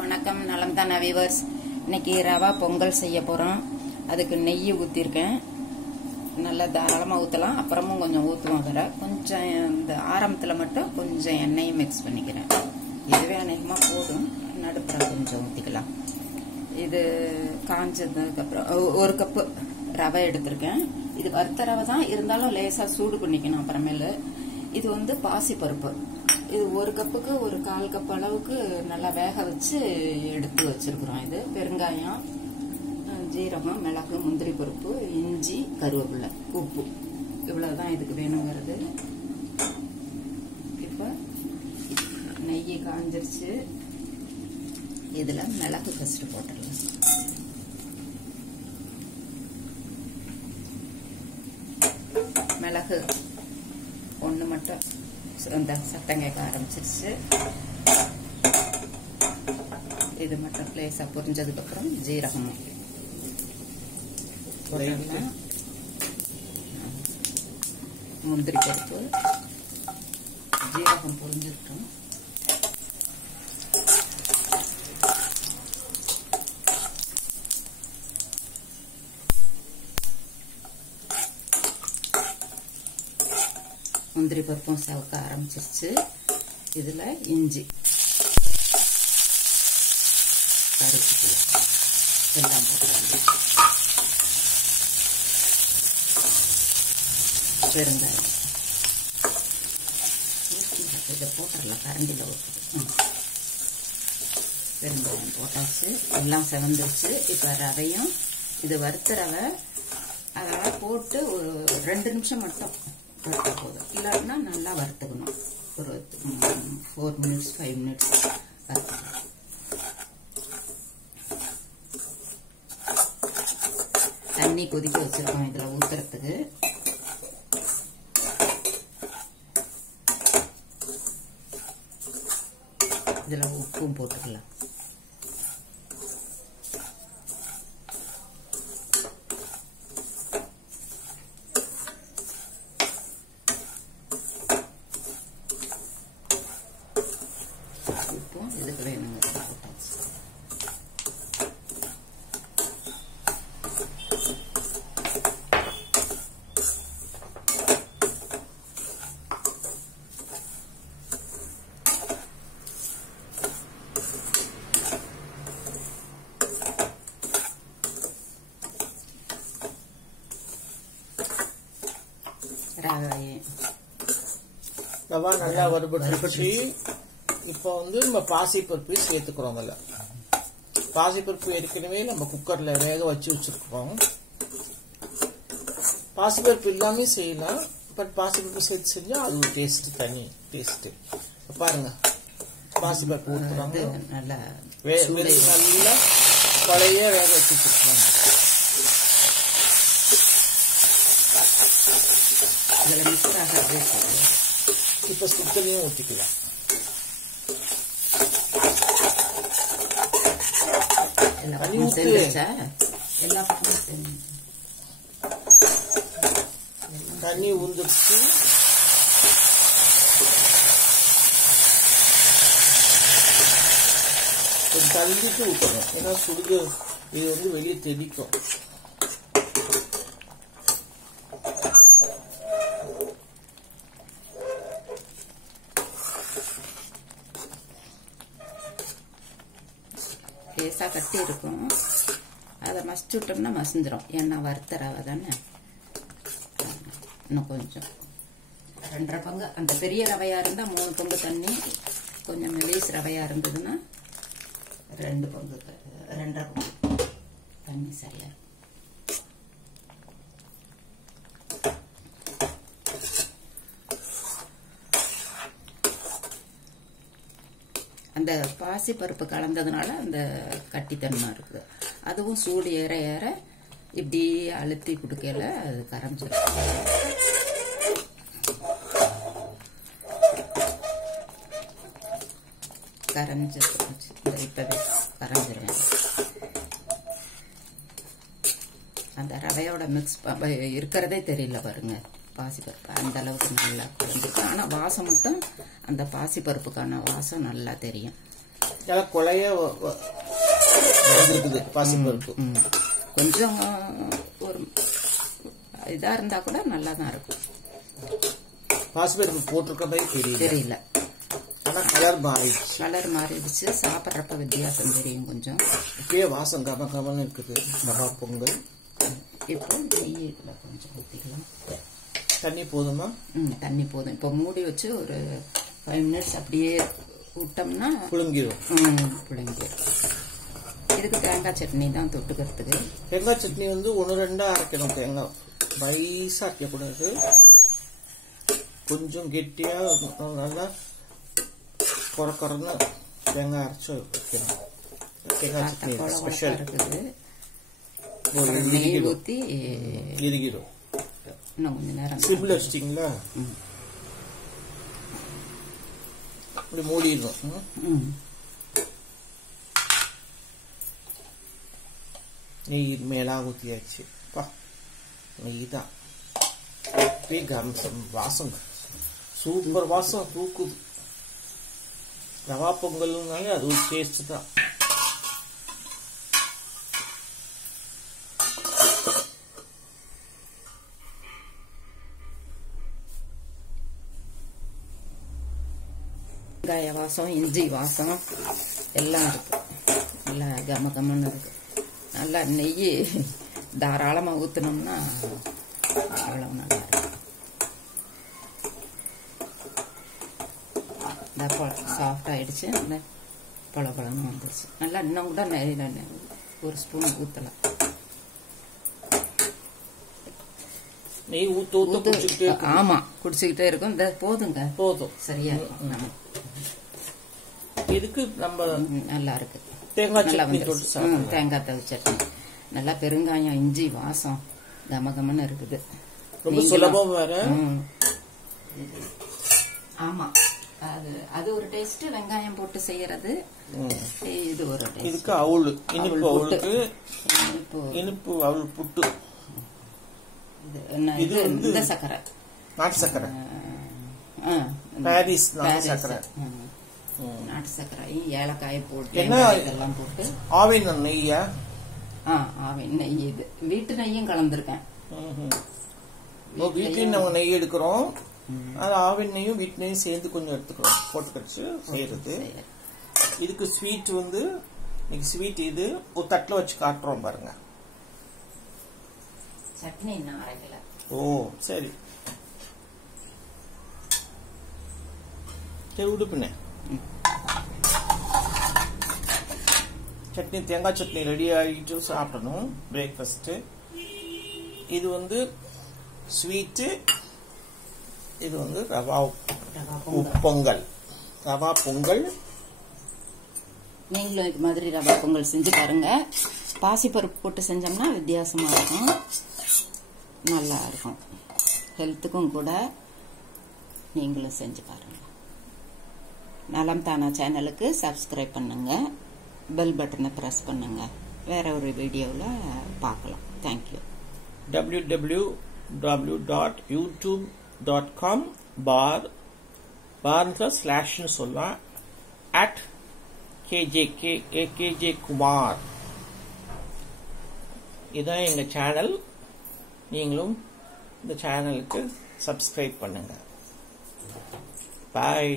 வணக்கம், நலம் தானா வியூவர்ஸ். இன்னைக்கு ரவா பொங்கல் செய்ய போறோம். அதுக்கு நெய் ஊத்திருக்கேன். நல்லா தாராளமா ஊத்தலாம். அப்புறமும் கொஞ்சம் ஊத்துவோம். வர கொஞ்சம் இந்த ஆரம்பத்துல மட்டும் கொஞ்சம் எண்ணெயும் மிக்ஸ் பண்ணிக்கிறேன். இதுவே அநேகமா போதும். நடுப்புற கொஞ்சம் ஊத்திக்கலாம். இது காஞ்சதுக்கு அப்புறம் 1 கப்பு ரவை எடுத்திருக்கேன். இது வறுத்த ரவை தான், இருந்தாலும் லேசா சூடு பண்ணிக்கணும் அப்புறமேலு. இது வந்து பாசி பருப்பு. இது 1 கப்புக்கு 1/4 கப் அளவுக்கு நல்லா வேக வச்சு எடுத்து வச்சிருக்கிறோம். இது பெருங்காயம், ஜீரகம், மிளகு, முந்திரி பருப்பு, இஞ்சி, கருவேப்பிலை, உப்பு, இவ்வளவுதான் இதுக்கு வேணுங்கிறது. இப்ப நெய் காஞ்சிருச்சு. இதுல மிளகு கஸ்ட் போட்டுடலாம். மிளகு 1 மட்டும் இந்த சத்தம் கேட்க ஆரம்பிச்சிருச்சு. இது மட்டும் லேசா பொரிஞ்சதுக்கு அப்புறம் ஜீரகம் போடலாம். முந்திரி பருப்பு, ஜீரகம் பொரிஞ்சிட்டோம். முந்திரி பருப்பும் சவக்க ஆரம்பிச்சிருச்சு. இதுல இஞ்சி, கருவேப்பிலை எல்லாம் போட்டுருங்க. பெருங்காயம் இதை போட்டுடலாம். கரண்டில ஊற்றுது. பெருங்காயம் போட்டாச்சு. எல்லாம் செவந்துருச்சு. இப்ப ரவையும், இது வறுத்த ரவை, அதெல்லாம் போட்டு ஒரு 2 நிமிஷம் மட்டும் வறுத்தா போதும். இல்லாட்டினா நல்லா வறுத்துக்கணும். ஒரு 4 மினிட்ஸ் 5 மினிட்ஸ் வறுத்துக்கணும். தண்ணி கொதிக்க வச்சிருக்கோம் இதுல ஊத்துறதுக்கு. இதுல உப்பும் போட்டுக்கலாம். உப்பும் இதுக்கு வேணுங்க போட்டாச்சு. ரவா நல்லா வறுபட்டுருச்சு. இப்போ வந்து நம்ம பாசிப்பருப்பு சேர்த்துக்கிறோம். அதில் பாசிப்பருப்பு ஏற்கனவே நம்ம குக்கர்ல வேக வச்சு வச்சிருக்கிறோம். பாசிப்பருப்பு எல்லாமே செய்யலாம், பட் பாசிப்பருப்பு சேர்த்து செஞ்சா அது ஒரு டேஸ்ட், தனி டேஸ்ட். பாருங்க, பாசிப்பருப்பு ஊற்றுறாங்க. நல்லா பழைய வேக வச்சு வச்சிருக்கோம். இப்ப சுத்தனையும் ஊற்றிக்கலாம். தண்ணி ஊந்துருச்சு. தள்ளிட்டு ஊற்றணும். ஏன்னா சுடுது, இது வந்து வெளியே தெளிக்கும். லேசா கட்டி இருக்கும். அதை மசிச்சு விட்டோம்னா மசிஞ்சிரும். ஏன்னா வறுத்த ரவை தானே. இன்னும் கொஞ்சம் 2.5 பங்கு. அந்த பெரிய ரவையா இருந்தா 3 பங்கு தண்ணி, கொஞ்சம் மெலிஸ் ரவையா இருந்ததுன்னா 2 பங்கு 2.5 பங்கு தண்ணி சரியா இருக்கும். அந்த பாசி பருப்பு கலந்ததுனால அந்த கட்டித்தன்மை இருக்குது. அதுவும் சூடு ஏற ஏற இப்படி அழுத்தி குடுக்கல அது கரைஞ்சிடும். கரைஞ்சிருச்சு. இப்பவே கரைஞ்சிருவேன். அந்த ரவையோட மிக்ஸ் இருக்கிறதே தெரியல பாருங்க. பாசிப்பருப்பு அந்த அளவுக்கு நல்லா குழஞ்சிருக்கு. ஆனால் வாசம் மட்டும் அந்த பாசிப்பருப்புக்கான வாசம் நல்லா தெரியும். நல்லா கொலைய இருக்குது பாசிப்பருப்பு. கொஞ்சம் ஒரு இதா இருந்தா கூட நல்லா தான் இருக்கும். பாசிப்பருப்பு போட்டிருக்க மாதிரி தெரியல. ஆனா கலர் மாறிடுச்சு. சாப்பிட்றப்ப வித்தியாசம் தெரியும் கொஞ்சம். இப்பயே வாசம் கமகமன்னு இருக்குது. ரவா பொங்கல். இப்போ நெய் இதுல கொஞ்சம் ஊற்றிக்கலாம். தண்ணி போதுமா? தண்ணி போதும். இப்போ மூடி வச்சு ஒரு 5 minutes அப்படியே விட்டோம்னா புழுங்கிடும். இதுக்கு தேங்காய் சட்னி தான் தொட்டுக்கிறதுக்கு. தேங்காய் சட்னி வந்து 1-2 அரைக்கணும். தேங்காய் பைசா அரைக்கக்கூடாது. கொஞ்சம் கெட்டியா நல்லா குறன்னு தேங்காய் அரைச்சு வைக்கணும். தேங்காய் சட்னி ஸ்பெஷல் இருக்குது. நெய் ஊற்றி இறுகிடும். இன்னும் கொஞ்சம் நேரம் சிம்ல வச்சிட்டீங்களா? அப்படி மூடிடணும். நெய் மேலா ஊற்றியாச்சு. நெய் தான் வாசம் சூப்பர் வாசம் தூக்குது. ரவா பொங்கல்னாலே அது ஒரு டேஸ்ட் தான். வெங்காய வாசம், இஞ்சி வாசம் எல்லாம் இருக்கு. நல்லா கமகமன்னு இருக்கு. நல்லா நெய் தாராளமா ஊத்தினோம்னா அவ்வளவு நல்லா இருக்கு. சாஃப்ட் ஆயிடுச்சு. நல்லா பழப்பழம்னு வந்துருச்சு. நல்லா இன்னும் கூட ஒரு ஸ்பூன் ஊத்தலாம். நெய் ஊத்து. ஆமா, குடிச்சுக்கிட்டே இருக்கும். இந்த போதுங்க, போதும், சரியா இருக்கும். இதுக்கு நம்ம நல்லா இருக்கு. தேங்காய் சட்னி நல்லா பெருங்காயம், இஞ்சி வாசம் கமகமன்னு இருக்குது. ரொம்ப சுலபம் வேற. ஆமா, அது ஒரு டேஸ்ட். வெங்காயம் போட்டு செய்யறது இது ஒரு டேஸ்ட். இதுக்கு அவுள், இனிப்பு அவுளுக்கு இனிப்பு அவுள் புட்டு. இது இந்த சக்கரை, நாட்டு சக்கரை, பாரிஸ் நாட்டு சக்கரை, நாட்டு சக்கரை, ஏலக்காய் போட்டு இதெல்லாம் போட்டு. ஆவின் நெய்யா? ஆவின் நெய். இது வீட்டு நெய்யும் கலந்துருக்கேன். வீட்லயும் நம்ம நெய் எடுக்கிறோம். அது ஆவின் நெய்யும் வீட்டு நெய்யும் சேர்ந்து கொஞ்சம் எடுத்துக்கிறோம், போட்டு கடிச்சு செய்யறது. இதுக்கு ஸ்வீட் வந்து இன்னைக்கு ஸ்வீட் இது ஒரு தட்டுல வச்சு காட்டுறோம் பாருங்க. சட்னி இன்னும் அரைக்கல. ஓ சரி சரி, உடுப்புனே சட்னி, தேங்காய் சட்னி ரெடி ஆகிட்டு சாப்பிடணும் பிரேக்ஃபாஸ்ட். இது வந்து ஸ்வீட்டு, இது வந்து ரவா பொங்கல். ரவா பொங்கல் நீங்களும் இது மாதிரி ரவா பொங்கல் செஞ்சு பாருங்க. பாசிப்பருப்பு போட்டு செஞ்சோம்னா வித்தியாசமா இருக்கும், நல்லா இருக்கும், ஹெல்த்துக்கும் கூட. நீங்களும் செஞ்சு பாருங்க. நலம் தானா சேனலுக்கு சப்ஸ்கிரைப் பண்ணுங்க, பெல் பட்டனை பிரஸ் பண்ணுங்க. வேற ஒரு வீடியோவில் பார்க்கலாம். தேங்க்யூ. www.youtube.com/ன்னு சொல்லலாம் @KJ குமார். இதான் எங்க சேனல். நீங்களும் இந்த சேனலுக்கு சப்ஸ்கிரைப் பண்ணுங்க. பாய்.